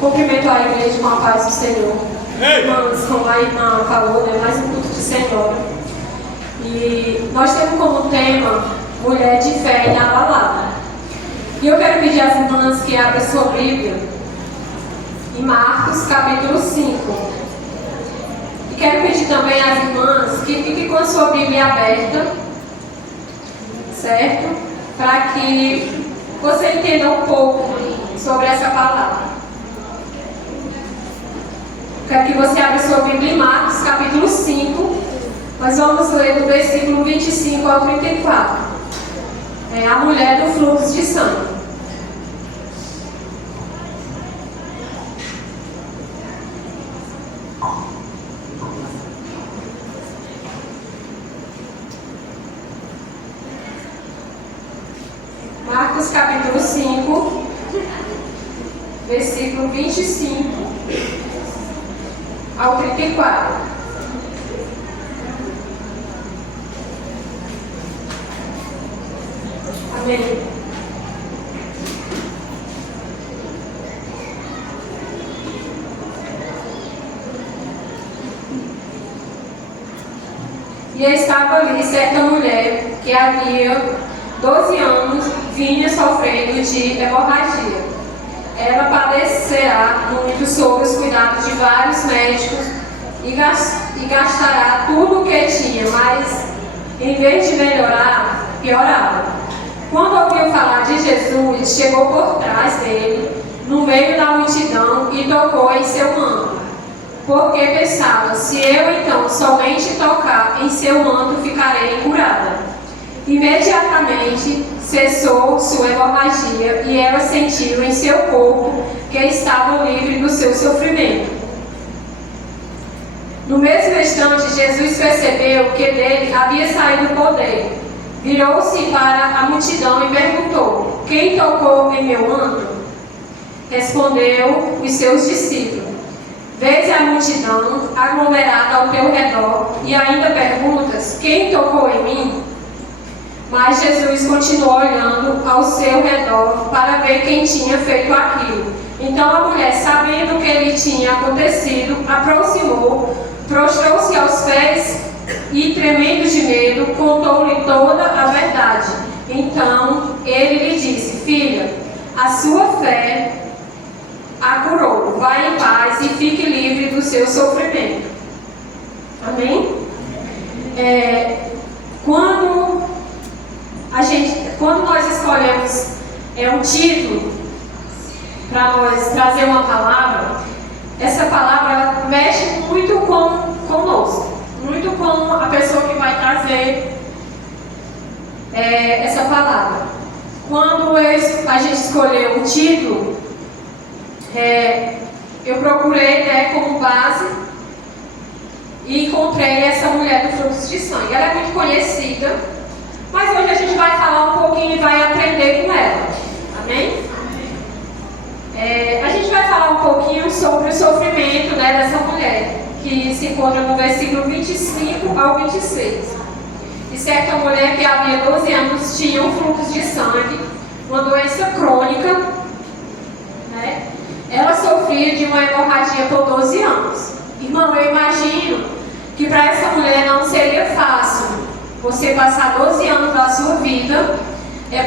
Cumprimento a igreja com a paz do Senhor. Irmãs, como a irmã falou, né, mais um culto de Senhora. E nós temos como tema Mulher de Fé Inabalável. E eu quero pedir às irmãs que abram sua Bíblia em Marcos capítulo 5. E quero pedir também às irmãs que fiquem com a sua Bíblia aberta, certo? Para que você entenda um pouco sobre essa palavra. Quero que você abra sua Bíblia em Marcos, capítulo 5. Nós vamos ler do versículo 25 ao 34. É a mulher do fluxo de sangue. Marcos, capítulo 5, versículo 25 ao 34. Amém. E estava ali certa mulher que havia 12 anos vinha sofrendo de hemorragia. Ela padecerá muito sob os cuidados de vários médicos e gastará tudo o que tinha, mas em vez de melhorar, piorava. Quando ouviu falar de Jesus, chegou por trás dele, no meio da multidão, e tocou em seu manto. Porque pensava, se eu então somente tocar em seu manto, ficarei curada. Imediatamente cessou sua hemorragia e ela sentiu em seu corpo que estava livre do seu sofrimento. No mesmo instante, Jesus percebeu que dele havia saído o poder. Virou-se para a multidão e perguntou: quem tocou em meu manto? Respondeu os seus discípulos: vês a multidão aglomerada ao teu redor e ainda perguntas: quem tocou em mim? Mas Jesus continuou olhando ao seu redor para ver quem tinha feito aquilo. Então a mulher, sabendo o que lhe tinha acontecido, aproximou, prostrou-se aos pés e, tremendo de medo, contou-lhe toda a verdade. Então ele lhe disse: filha, a sua fé a curou. Vá em paz e fique livre do seu sofrimento. Amém? Quando nós escolhemos um título para nós trazer uma palavra, essa palavra mexe muito conosco, muito com a pessoa que vai trazer essa palavra. Quando a gente escolheu o título, eu procurei como base e encontrei essa mulher do fluxo de sangue. Ela é muito conhecida, mas hoje a gente vai falar um pouquinho e vai aprender com ela. Amém? A gente vai falar um pouquinho sobre o sofrimento dessa mulher, que se encontra no versículo 25 ao 26. E certa mulher que havia 12 anos tinha um fluxo de sangue, uma doença crônica, Ela sofria de uma hemorragia por 12 anos. Irmão, eu imagino que para essa mulher não seria fácil você passar 12 anos da sua vida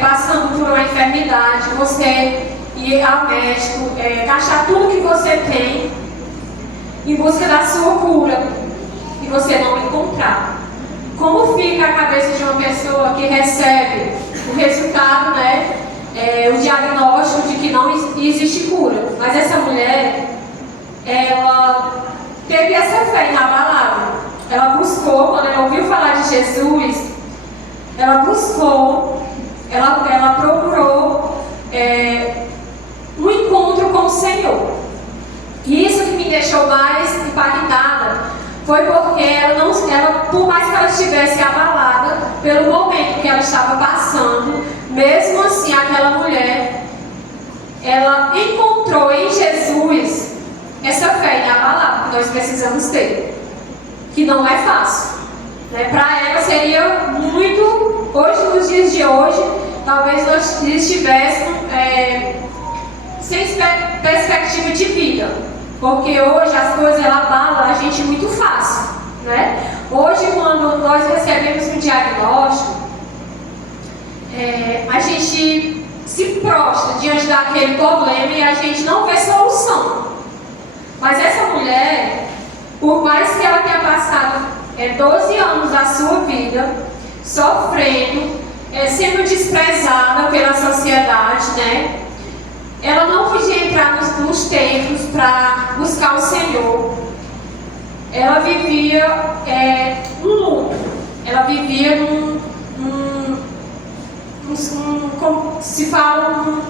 passando por uma enfermidade, você ir ao médico, gastar tudo que você tem em busca da sua cura e você não encontrar. Como fica a cabeça de uma pessoa que recebe o resultado, o diagnóstico de que não existe cura? Mas essa mulher, ela teve essa fé inabalável. Ela buscou, quando ela ouviu falar de Jesus, ela buscou, ela procurou um encontro com o Senhor. E isso que me deixou mais impactada foi porque ela, por mais que ela estivesse abalada pelo momento que ela estava passando, mesmo assim aquela mulher, ela encontrou em Jesus essa fé inabalável que nós precisamos ter, que não é fácil. Para ela seria muito, hoje, nos dias de hoje, talvez nós estivéssemos sem perspectiva de vida, porque hoje as coisas abalam a gente muito fácil, né? Hoje, quando nós recebemos um diagnóstico, a gente se prostra diante daquele problema e a gente não vê solução. Mas essa mulher, por mais que ela tenha passado 12 anos da sua vida sofrendo, sendo desprezada pela sociedade, né? Ela não podia entrar nos templos para buscar o Senhor. Ela vivia um luto. Ela vivia como se fala,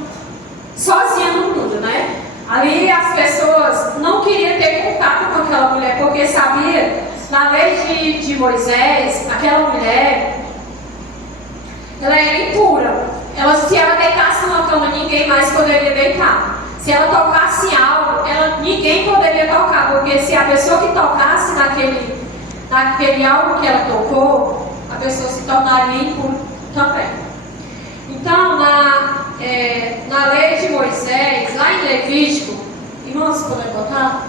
sozinha no mundo, né? Ali as pessoas não queriam ter contato com aquela mulher, porque sabia, na lei de Moisés, aquela mulher, ela era impura. Se ela deitasse numa cama, ninguém mais poderia deitar. Se ela tocasse algo, ninguém poderia tocar, porque se a pessoa que tocasse naquele algo que ela tocou, a pessoa se tornaria impura também. Então, na lei de Moisés, lá em Levítico, irmãos, podem botar?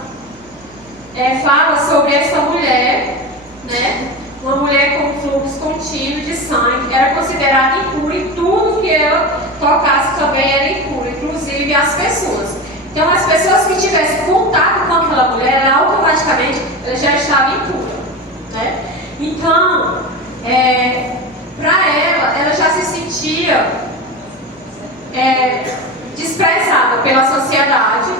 Fala sobre essa mulher, né? Uma mulher com fluxo contínuo de sangue, era considerada impura e tudo que ela tocasse também era impuro, inclusive as pessoas. Então, as pessoas que tivessem contato com aquela mulher, automaticamente ela já estava impura, né? Então, para ela já se sentia desprezada pela sociedade.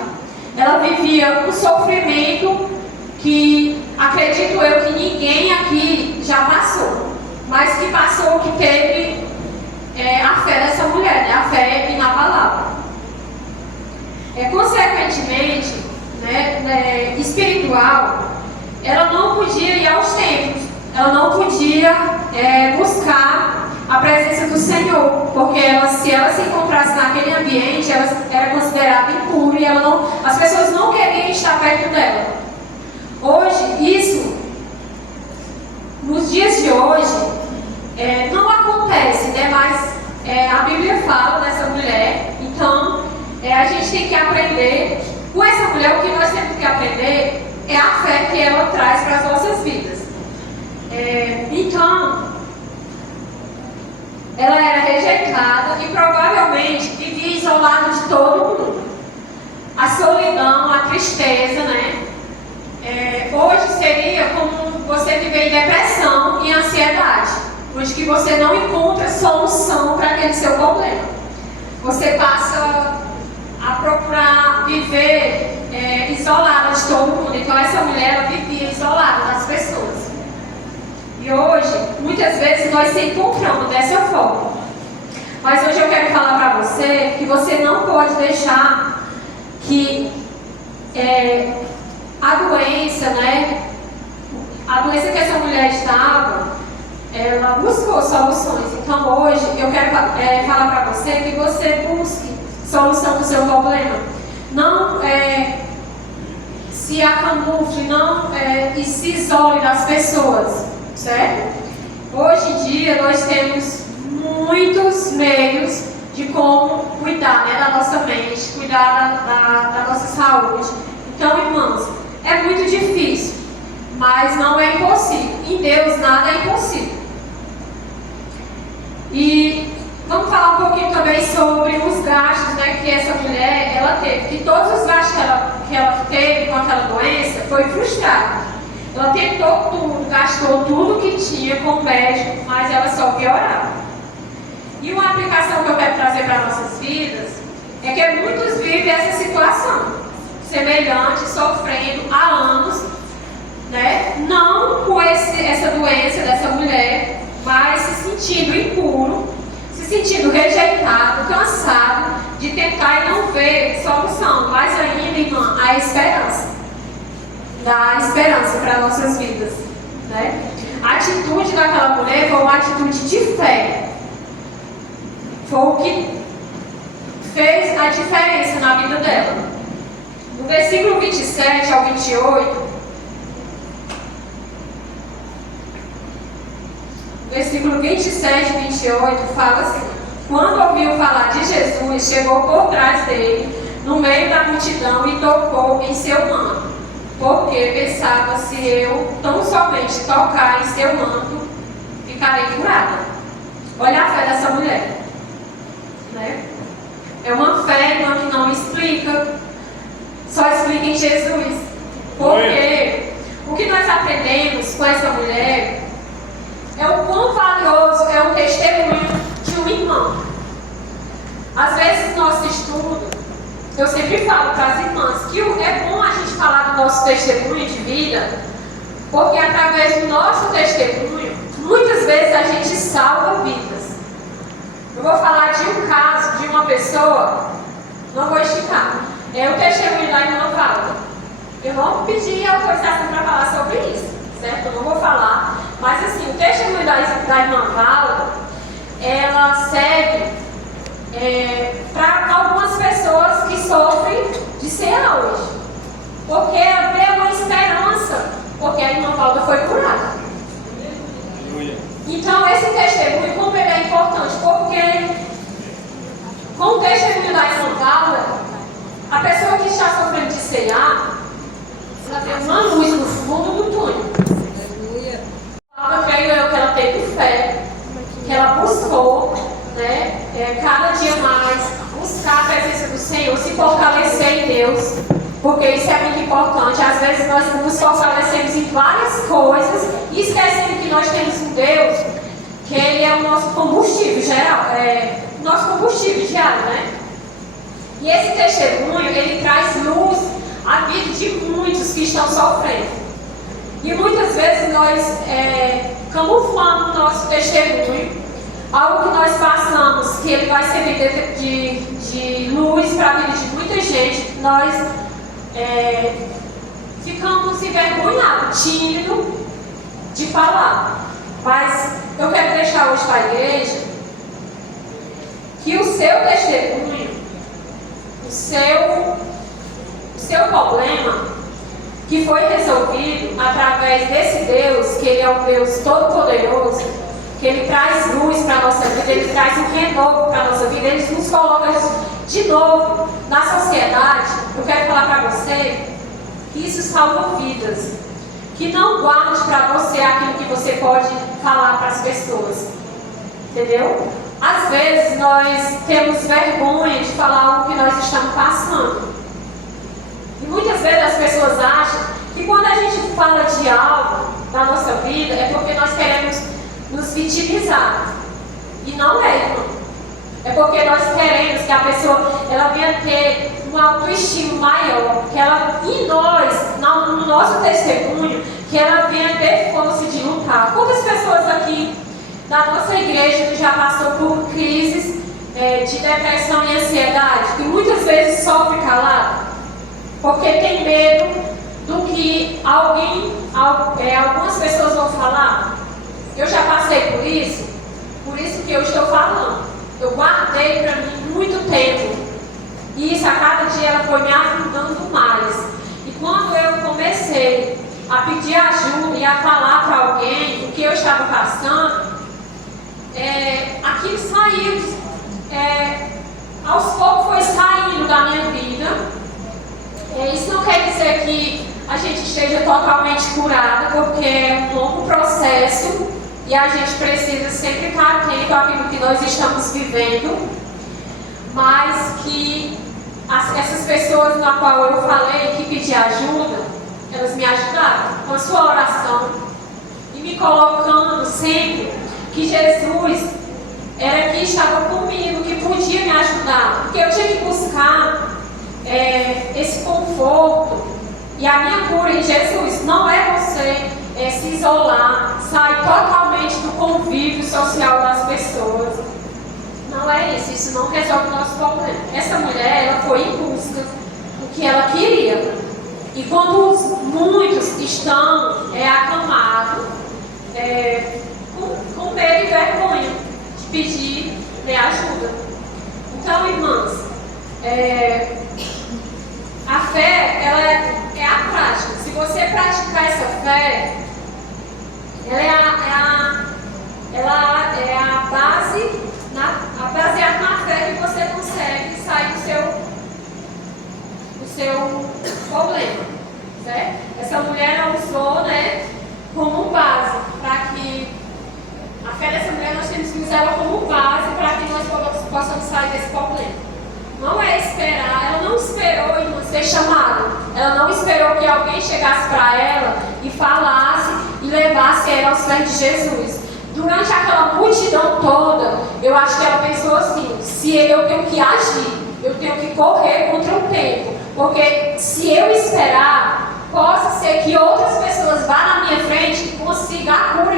Ela vivia um sofrimento que acredito eu que ninguém aqui já passou, mas que passou, que teve a fé dessa mulher, né? A fé inabalável. Consequentemente, né, espiritual, ela não podia ir aos templos, ela não podia buscar a presença do Senhor, porque se ela se encontrasse naquele ambiente, ela era considerada impura e as pessoas não queriam estar perto dela. Hoje, nos dias de hoje, não acontece, né? Mas a Bíblia fala dessa mulher, então a gente tem que aprender com essa mulher. O que nós temos que aprender é a fé que ela traz para as nossas vidas. Então, ela era rejeitada e provavelmente vivia isolada de todo mundo. A solidão, a tristeza, né? Hoje seria como você viver em depressão e ansiedade, onde que você não encontra solução para aquele seu problema. Você passa a procurar viver isolada de todo mundo. Então essa mulher, ela vivia isolada das pessoas. E hoje, muitas vezes, nós se encontramos dessa forma. Mas hoje eu quero falar para você que você não pode deixar que a doença, né? A doença que essa mulher estava, ela buscou soluções. Então hoje eu quero falar para você que você busque solução do seu problema. Não se acamufle, e se isole das pessoas, certo? Hoje em dia nós temos muitos meios de como cuidar, né, da nossa mente, cuidar da nossa saúde. Então, irmãos, é muito difícil, mas não é impossível. Em Deus nada é impossível. E vamos falar um pouquinho também sobre os gastos, né, que essa mulher ela teve. Que todos os gastos que ela teve com aquela doença foi frustrada. Ela tentou tudo, gastou tudo que tinha com o médico, mas ela só piorava. E uma aplicação que eu quero trazer para nossas vidas é que muitos vivem essa situação semelhante, sofrendo há anos, né? Não com essa doença dessa mulher, mas se sentindo impuro, se sentindo rejeitado, cansado de tentar e não ver solução. Mas ainda, irmã, há esperança. Dá esperança para nossas vidas, né? A atitude daquela mulher foi uma atitude de fé. Foi o que fez a diferença na vida dela. No versículo 27 ao 28, versículo 27 e 28 fala assim: quando ouviu falar de Jesus, chegou por trás dele, no meio da multidão e tocou em seu manto, porque pensava, se eu tão somente tocar em seu manto, ficarei curada. Olha a fé dessa mulher, né? É uma fé, irmã, que não explica, só explica em Jesus. Porque o que nós aprendemos com essa mulher é o quão valioso é o testemunho de um irmão. Às vezes, no nosso estudo, eu sempre falo para as irmãs que é bom a gente falar do nosso testemunho de vida, porque através do nosso testemunho, muitas vezes a gente salva vidas. Eu vou falar de um caso de uma pessoa, não vou esticar, é o testemunho da irmã Valda. Eu não pedi autorização para falar sobre isso, certo? Eu não vou falar, mas assim, o testemunho da irmã Valda, ela serve para algumas pessoas que sofrem de ceia hoje, porque havia uma esperança, porque a irmã Valda foi curada. Então esse testemunho, como ele é importante, porque com o testemunho da irmã Valda, a pessoa que está sofrendo de ceia, ela tem uma luz no fundo do túnel. Valda, creio eu que ela teve fé, que ela buscou, né, cada dia mais buscar a presença do Senhor, se fortalecer em Deus, porque isso é muito importante. Às vezes nós nos fortalecemos em várias coisas e esquecemos que nós temos um Deus que Ele é o nosso combustível geral, nosso combustível diário, né? E esse testemunho, ele traz luz à vida de muitos que estão sofrendo. E muitas vezes nós camuflamos o nosso testemunho, algo que nós passamos, que ele vai servir de luz para a vida de muita gente, nós ficamos envergonhados, tímidos de falar. Mas eu quero deixar hoje para a igreja que o seu testemunho, o seu problema, que foi resolvido através desse Deus, que Ele é um Deus todo-poderoso, que Ele traz luz para a nossa vida, Ele traz um renovo para a nossa vida, Ele nos coloca de novo na sociedade. Eu quero falar para você que isso salva vidas. Que não guarde para você aquilo que você pode falar para as pessoas. Entendeu? Às vezes nós temos vergonha de falar algo que nós estamos passando. E muitas vezes as pessoas acham que quando a gente fala de algo na nossa vida é porque nós queremos nos vitimizar. E não é, irmão. É porque nós queremos que a pessoa ela venha ter uma autoestima maior, que ela, em nós, no nosso testemunho, que ela venha ter força de lutar. Quantas pessoas aqui da nossa igreja já passou por crises de depressão e ansiedade, que muitas vezes sofre calado, porque tem medo do que algumas pessoas vão falar? Eu já passei por isso que eu estou falando. Eu guardei para mim muito tempo. E isso a cada dia ela foi me ajudando mais. E quando eu comecei a pedir ajuda e a falar para alguém o que eu estava passando, aquilo saiu, aos poucos foi saindo da minha vida. Isso não quer dizer que a gente esteja totalmente curada, porque é um longo processo e a gente precisa sempre estar atento àquilo que nós estamos vivendo, mas que essas pessoas na qual eu falei que pedi ajuda, elas me ajudaram com a sua oração e me colocando sempre que Jesus era que estava comigo, que podia me ajudar, porque eu tinha que buscar esse conforto e a minha cura em Jesus. Não é você se isolar, sair totalmente do convívio social das pessoas. Não é isso, isso não resolve o nosso problema. Essa mulher, ela foi em busca do que ela queria. E quando muitos estão acamados, com medo e vergonha de pedir ajuda. Então, irmãs, a fé, ela é a prática. Se você praticar essa fé, ela é a base, baseada na fé que você consegue sair seu problema, certo? Essa mulher ela usou, né, como base para que a fé dessa mulher nós temos que usar ela como base para que nós possamos sair desse problema. Não é esperar, ela não esperou irmã, ser chamada, ela não esperou que alguém chegasse para ela e falasse e levasse ela aos pés de Jesus. Durante aquela multidão toda, eu acho que ela pensou assim: se eu tenho que agir, eu tenho que correr contra o tempo, porque se eu esperar, possa ser que outras pessoas vá na minha frente e consigam a cura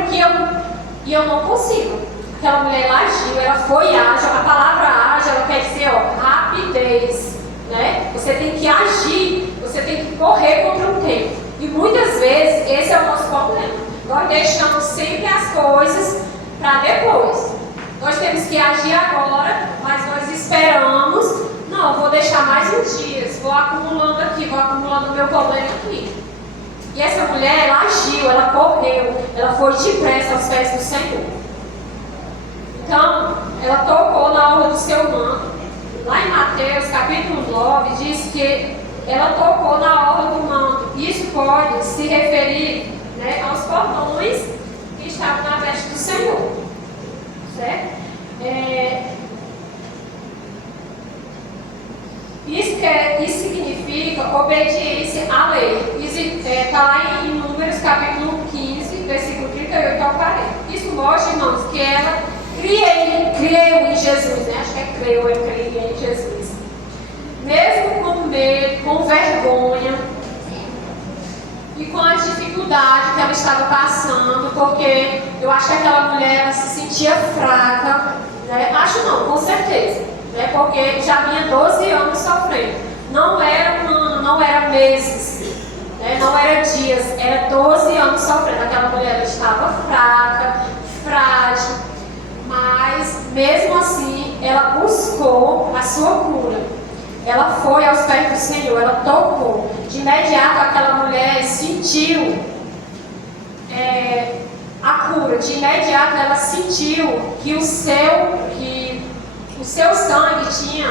e eu não consigo. Aquela mulher ela agiu, ela foi ágil. A palavra ágil ela quer dizer rapidez, né? Você tem que agir, você tem que correr contra o tempo. E muitas vezes esse é o nosso problema. Nós deixamos sempre as coisas para depois. Nós temos que agir agora, mas nós esperamos. Não, vou deixar mais uns dias, vou acumulando aqui, vou acumulando o meu problema aqui. E essa mulher, ela agiu, ela correu, ela foi depressa aos pés do Senhor. Então, ela tocou na orla do seu manto. Lá em Mateus, capítulo 9, diz que ela tocou na orla do manto. Isso pode se referir, né, aos cordões que estavam na veste do Senhor. Certo? Isso significa obediência à lei. Isso está lá em Números, capítulo 15, versículo 38 ao 40. Isso mostra, irmãos, que ela criou em Jesus, né? Acho que criou em Jesus. Mesmo com medo, com vergonha e com a dificuldade que ela estava passando, porque eu acho que aquela mulher ela se sentia fraca, né? Acho não, com certeza, né? Porque já vinha 12 anos sofrendo. Não era um ano, não era meses, né? Não era dias, era 12 anos sofrendo. Aquela mulher ela estava fraca, frágil, mas mesmo assim ela buscou a sua cura. Ela foi aos pés do Senhor, ela tocou. De imediato aquela mulher sentiu a cura. De imediato ela sentiu que o seu sangue tinha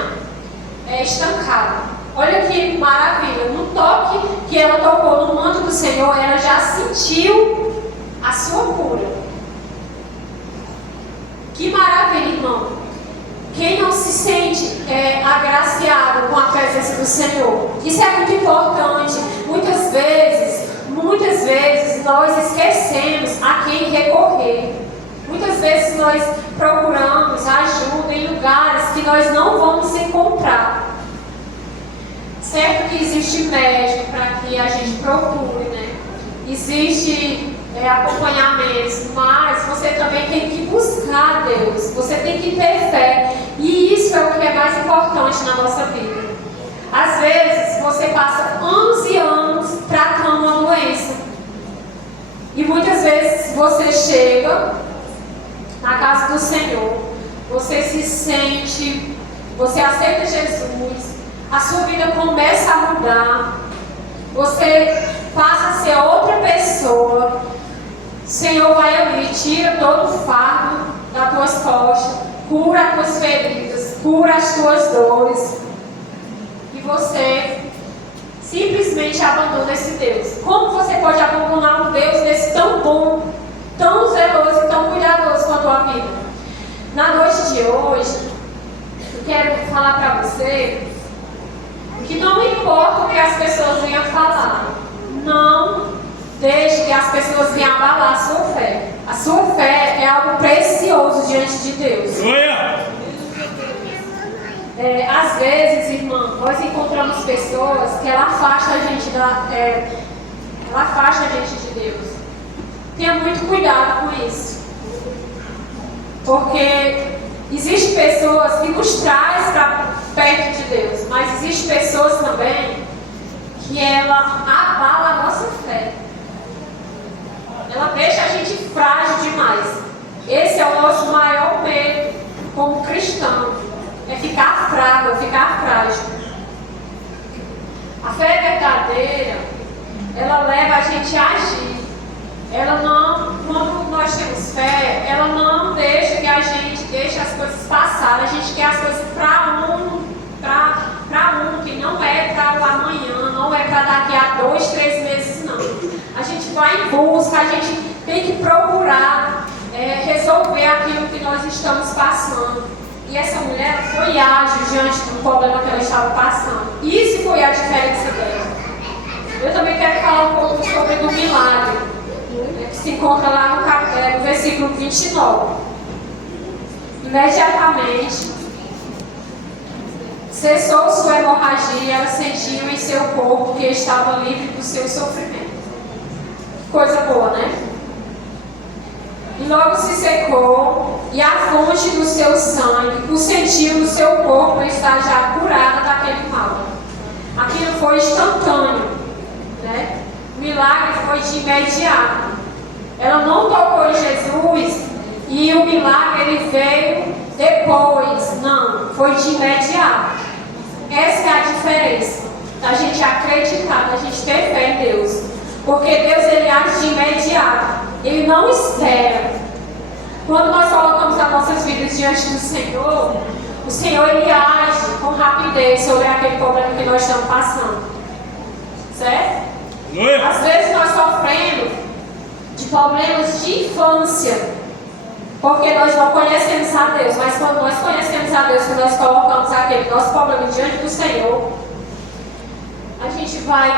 estancado. Olha que maravilha, no toque que ela tocou no manto do Senhor, ela já sentiu a sua cura. Que maravilha, irmão. Quem não se sente agraciado com a presença do Senhor? Isso é muito importante. Muitas vezes nós esquecemos a quem recorrer. Muitas vezes nós procuramos ajuda em lugares que nós não vamos encontrar. Certo que existe médico para que a gente procure, né? Existe acompanhamentos, mas você também tem que buscar Deus, você tem que ter fé, e isso é o que é mais importante na nossa vida. Às vezes você passa anos e anos tratando uma doença, e muitas vezes você chega na casa do Senhor, você se sente, você aceita Jesus, a sua vida começa a mudar, você passa a ser outra pessoa. O Senhor vai ali, tira todo o fardo das tuas costas, cura as tuas feridas, cura as tuas dores, e você simplesmente abandona esse Deus. Como você pode abandonar um Deus desse tão bom, tão zeloso e tão cuidadoso com a tua vida? Na noite de hoje, eu quero falar para você que não importa o que as pessoas venham falar, não deixe que as pessoas venham abalar a sua fé. A sua fé é algo precioso diante de Deus. Às vezes, irmã, nós encontramos pessoas que ela afasta a gente de Deus. Tenha muito cuidado com isso, porque existem pessoas que nos trazem para perto de Deus, mas existem pessoas também que ela abala a nossa fé. Ela deixa a gente frágil demais. Esse é o nosso maior medo como cristão. É ficar fraco, é ficar frágil. A fé verdadeira, ela leva a gente a agir. Ela não, quando nós temos fé, ela não deixa que a gente deixe as coisas passarem. A gente quer as coisas para ontem, não é para o amanhã. para daqui a 2, 3 meses, não. A gente vai em busca, a gente tem que procurar resolver aquilo que nós estamos passando. E essa mulher foi ágil diante do problema que ela estava passando. Isso foi a diferença dela. Eu também quero falar um pouco sobre o milagre, que se encontra lá no versículo 29. Imediatamente cessou sua hemorragia e ela sentiu em seu corpo que estava livre do seu sofrimento. Coisa boa, né? E logo se secou, e a fonte do seu sangue o sentiu no seu corpo estar já curada daquele mal. Aquilo foi instantâneo, né? O milagre foi de imediato. Ela não tocou em Jesus e o milagre ele veio depois. Não, foi de imediato. Essa é a diferença da gente acreditar, da gente ter fé em Deus. Porque Deus ele age de imediato. Ele não espera. Quando nós colocamos as nossas vidas diante do Senhor, o Senhor ele age com rapidez sobre aquele problema que nós estamos passando. Certo? Às vezes nós sofremos de problemas de infância, porque nós não conhecemos a Deus. Mas quando nós conhecemos a Deus, que nós colocamos aquele nosso problema diante do Senhor, a gente vai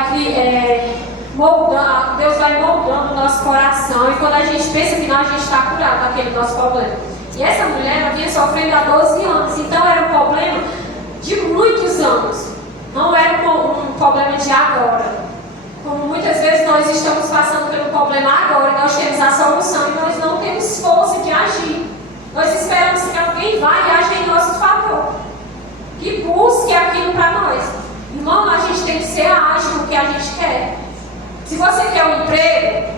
moldando, Deus vai moldando o nosso coração. E quando a gente pensa que não, a gente está curado daquele nosso problema. E essa mulher ela vinha sofrendo há 12 anos. Então era um problema de muitos anos. Não era um problema de agora. Como muitas vezes nós estamos passando pelo problema agora e nós temos a solução e nós não temos força de agir. Nós esperamos que alguém vá e aja em nosso favor. Que busque aquilo para nós. Irmão, a gente tem que ser ágil no que a gente quer. Se você quer um emprego,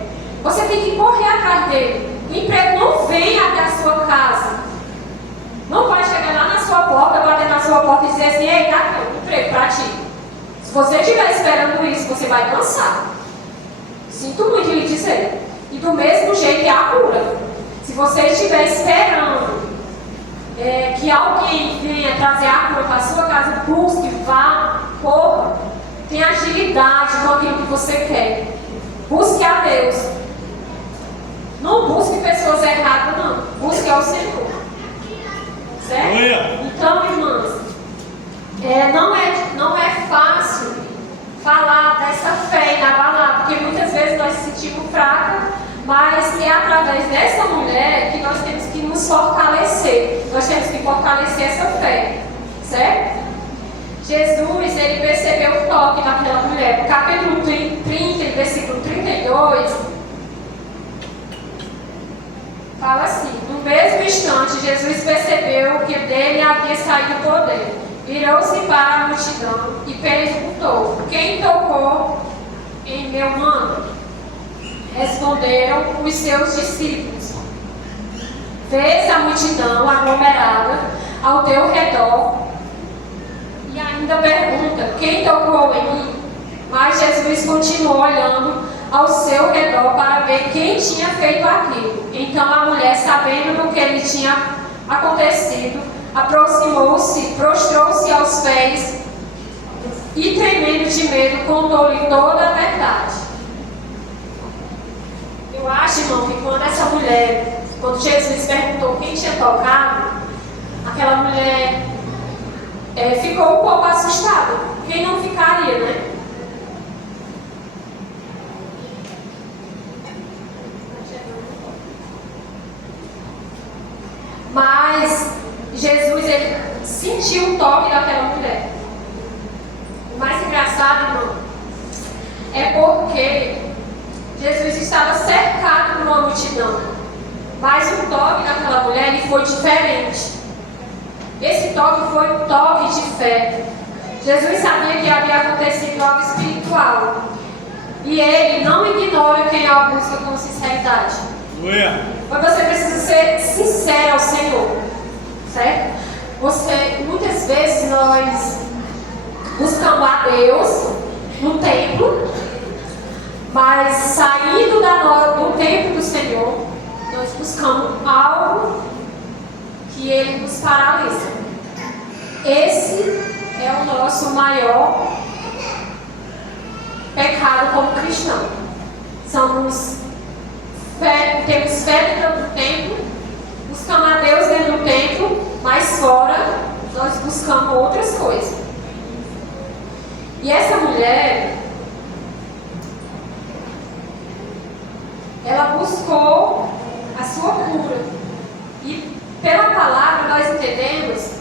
você tem que correr atrás dele. O emprego não vem até a sua casa. Não vai chegar lá na sua porta, bater na sua porta e dizer assim: ei, tá aqui um emprego para ti. Se você estiver esperando isso, você vai cansar. Sinto muito lhe dizer. E do mesmo jeito é a cura. Se você estiver esperando que alguém venha trazer a cura para a sua casa, busque, vá, corra. Tenha agilidade com aquilo que você quer. Busque a Deus. Não busque pessoas erradas, não. Busque ao Senhor. Certo? Então, irmãs, não é fácil falar dessa fé inabalável, porque muitas vezes nós nos sentimos fracas, mas é através dessa mulher que nós temos que nos fortalecer. Nós temos que fortalecer essa fé. Certo? Jesus, ele percebeu o toque daquela mulher. No capítulo 30, versículo 32, fala assim: no mesmo instante, Jesus percebeu que dele havia saído o poder. Virou-se para a multidão e perguntou: quem tocou em meu manto? Responderam os seus discípulos: vês a multidão aglomerada ao teu redor e ainda pergunta: quem tocou em mim? Mas Jesus continuou olhando ao seu redor para ver quem tinha feito aquilo. Então a mulher, sabendo do que lhe tinha acontecido, aproximou-se, prostrou-se aos pés e, tremendo de medo, contou-lhe toda a verdade. Eu acho, irmão, que quando Jesus perguntou quem tinha tocado, aquela mulher ficou um pouco assustada. Quem não ficaria, né? Mas Jesus, ele sentiu o toque daquela mulher. O mais engraçado, irmão, é porque Jesus estava cercado por uma multidão. Mas o toque daquela mulher ele foi diferente. Esse toque foi um toque de fé. Jesus sabia que havia acontecido algo espiritual. E ele não ignora quem a busca com sinceridade. Mas você precisa ser sincero ao Senhor. Certo? Muitas vezes nós buscamos a Deus no templo, mas saindo do templo do Senhor, nós buscamos algo que Ele nos paralisa. Esse é o nosso maior cristão. Temos fé dentro do templo, buscamos a Deus dentro do templo, mas fora nós buscamos outras coisas. E essa mulher, ela buscou a sua cura. E pela palavra nós entendemos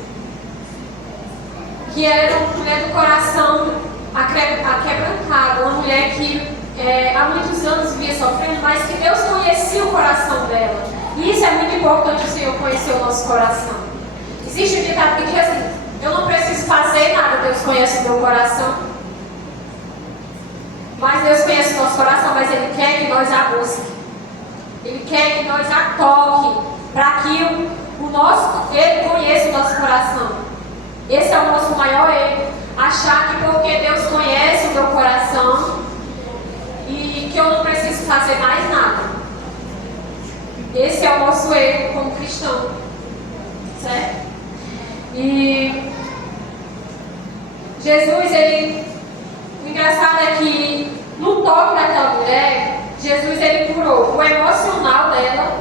que ela era uma mulher do coração aquebrantado, uma mulher que há muitos anos vivia sofrendo, mas que Deus conhecia o coração dela. E isso é muito importante, o Senhor conhecer o nosso coração. Existe um ditado que diz assim: eu não preciso fazer nada, Deus conhece o meu coração. Mas Deus conhece o nosso coração, mas Ele quer que nós a busquemos. Ele quer que nós a toquemos, para que Ele conheça o nosso coração. Esse é o nosso maior erro. Achar que porque Deus conhece o meu coração e que eu não preciso fazer mais nada. Esse é o nosso erro como cristão. Certo? E Jesus, o engraçado é que no toque daquela mulher, Jesus ele curou o emocional dela,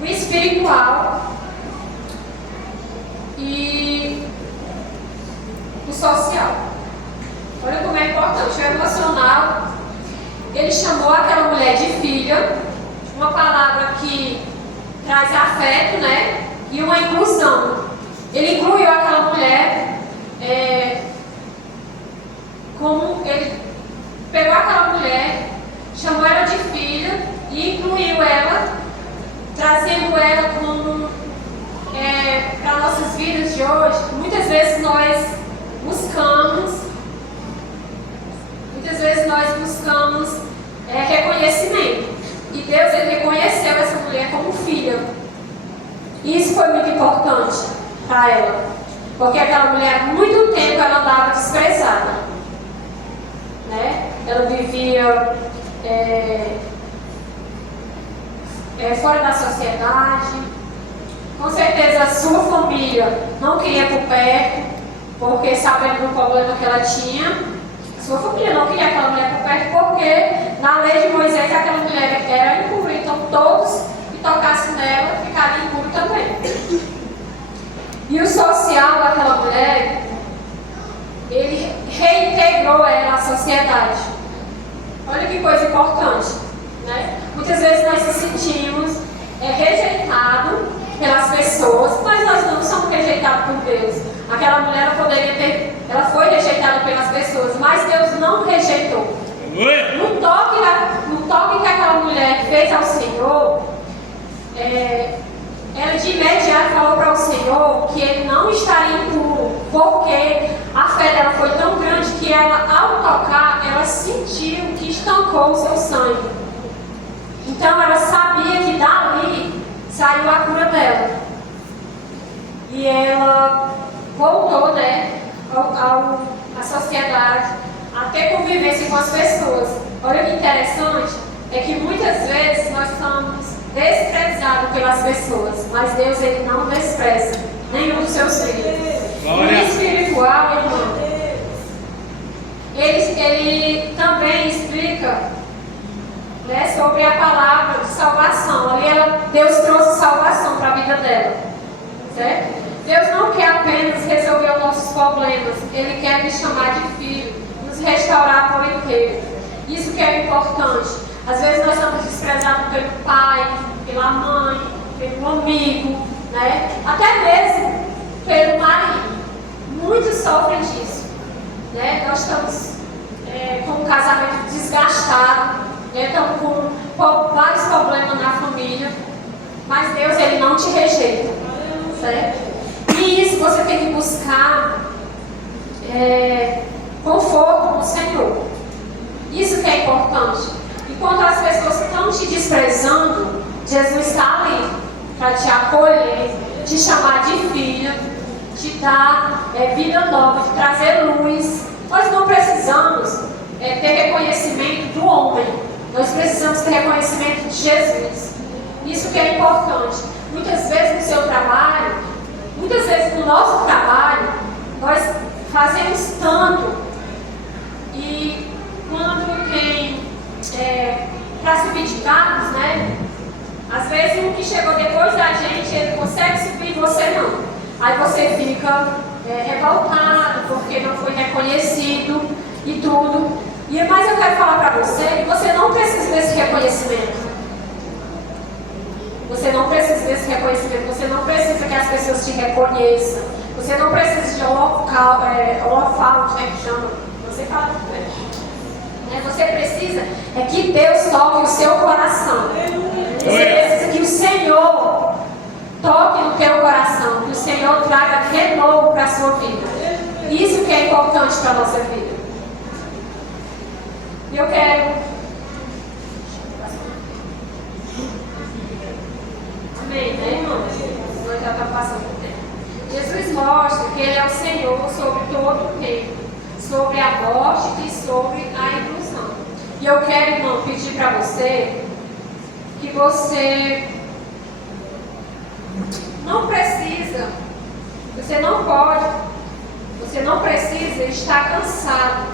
o espiritual e o social. Olha como é importante. O emocional, ele chamou aquela mulher de filha, uma palavra que traz afeto, né? E uma inclusão. Ele incluiu aquela mulher como ele pegou aquela mulher, chamou ela de filha e incluiu ela, trazendo ela como para nossas vidas de hoje. Muitas vezes nós buscamos reconhecimento. E Deus ele reconheceu essa mulher como filha. E isso foi muito importante para ela. Porque aquela mulher, há muito tempo, ela andava desprezada. Né? Ela vivia fora da sociedade. Com certeza a sua família não queria por perto, porque sabendo do problema que ela tinha. Sua família não queria aquela mulher por perto, porque na lei de Moisés aquela mulher era impura, então todos que tocassem nela ficariam impuros também. E o social daquela mulher, ele reintegrou ela à sociedade. Olha que coisa importante, né? Muitas vezes nós se sentimos rejeitados pelas pessoas, mas nós não somos rejeitados por Deus. Aquela mulher ela foi rejeitada pelas pessoas, mas Deus não rejeitou. No toque que aquela mulher fez ao Senhor, ela de imediato falou para o Senhor que ele não estaria impuro, porque a fé dela foi tão grande que ela, ao tocar, ela sentiu que estancou o seu sangue. Então ela sabia que dali saiu a cura dela. E ela voltou, né, à sociedade, a ter convivência com as pessoas. Olha que interessante, é que muitas vezes nós somos desprezados pelas pessoas, mas Deus ele não despreza nenhum dos seus filhos. O espiritual, irmão, ele também explica, né, sobre a palavra de salvação. Ali Deus trouxe salvação para a vida dela, certo? Deus não quer apenas resolver os nossos problemas, Ele quer nos chamar de filho, nos restaurar por inteiro. Isso que é importante. Às vezes nós somos desprezados pelo pai, pela mãe, pelo amigo, né? Até mesmo pelo marido. Muitos sofrem disso, né? Nós estamos com um casamento desgastado, né? Estamos com vários problemas na família, mas Deus ele não te rejeita, certo? E isso você tem que buscar conforto no Senhor. Isso que é importante. Enquanto as pessoas estão te desprezando, Jesus está ali para te acolher, te chamar de filha, te dar vida nova, te trazer luz. Nós não precisamos ter reconhecimento do homem. Nós precisamos ter reconhecimento de Jesus. Isso que é importante. Muitas vezes no seu trabalho, muitas vezes no nosso trabalho, nós fazemos tanto e quando quem vezes um que chegou depois da gente, ele consegue subir e você não. Aí você fica revoltado porque não foi reconhecido e tudo. Mas eu quero falar para você que você não precisa desse reconhecimento. Você não precisa desse reconhecimento. Você não precisa que as pessoas te reconheçam. Você não precisa de holofote, né, que chama. Você fala, você precisa que Deus toque o seu coração. Você precisa que o Senhor toque no teu coração, que o Senhor traga renovo para a sua vida. Isso que é importante para a nossa vida. E eu quero... Amém, né, irmãos? Nós já estamos passando o tempo. Jesus mostra que Ele é o Senhor sobre todo o tempo, sobre a morte e sobre a inclusão. E eu quero, irmão, pedir para você que você não precisa, você não pode, você não precisa estar cansado,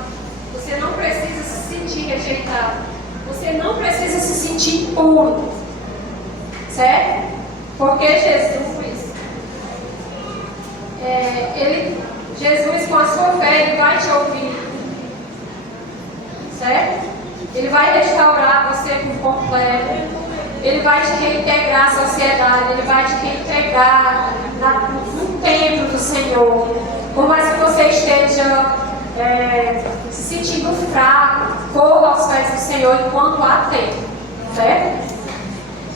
você não precisa se sentir rejeitado, você não precisa se sentir impuro, certo? Porque Jesus com a sua fé, Ele vai te ouvir, certo? Ele vai restaurar você por completo. Ele vai te reintegrar à sociedade. Ele vai te reintegrar no templo do Senhor. Por mais que você esteja se sentindo fraco, corra aos pés do Senhor enquanto há tempo, certo?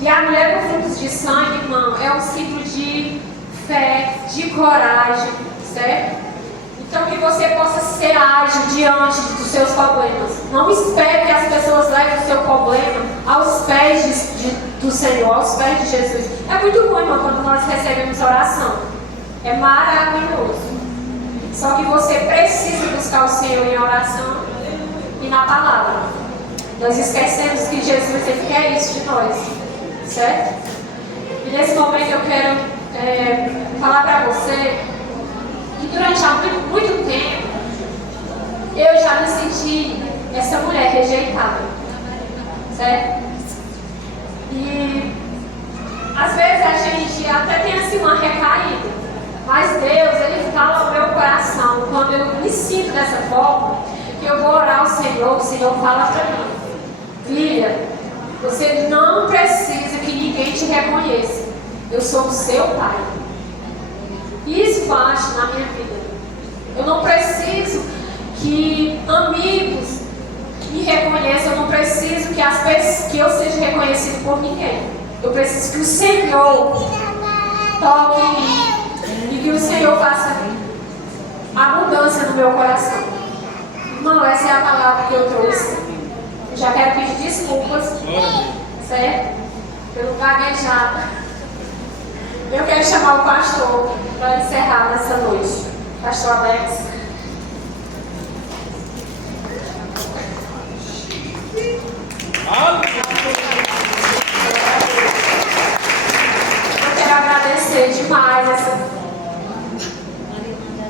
E a mulher com frutos de sangue, irmão, é um ciclo de fé, de coragem, certo? Então que você possa ser ágil diante dos seus problemas. Não espere que as pessoas levem o seu problema aos pés do Senhor, aos pés de Jesus. É muito bom, irmão, quando nós recebemos oração. É maravilhoso. Só que você precisa buscar o Senhor em oração e na palavra. Nós esquecemos que Jesus ele quer isso de nós, certo? E nesse momento eu quero falar para você que durante muito tempo eu já me senti essa mulher rejeitada, certo? E às vezes a gente até tem assim uma recaída, mas Deus, Ele fala ao meu coração, quando eu me sinto dessa forma, que eu vou orar ao Senhor, o Senhor fala para mim: filha, você não precisa que ninguém te reconheça, eu sou o seu pai. Isso bate na minha vida. Eu não preciso que amigos me reconheçam, eu não preciso que eu seja reconhecido por ninguém. Eu preciso que o Senhor toque em mim e que o Senhor faça a mudança no meu coração. Irmão, essa é a palavra que eu trouxe. Eu já quero pedir desculpas, certo? Pelo gaguejar. Eu quero chamar o pastor para encerrar nessa noite. Pastor Alex. Eu quero agradecer demais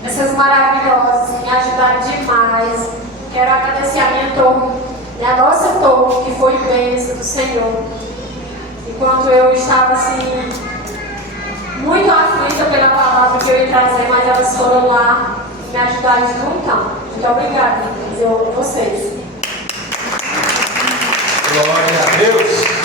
essas maravilhosas, me ajudaram demais. Quero agradecer a minha torre e a nossa torre, que foi bênção do Senhor. Enquanto eu estava assim, muito aflita pela palavra que eu ia trazer, mas elas foram lá e me ajudaram de montão. Muito obrigada, eu amo vocês. Glória a Deus.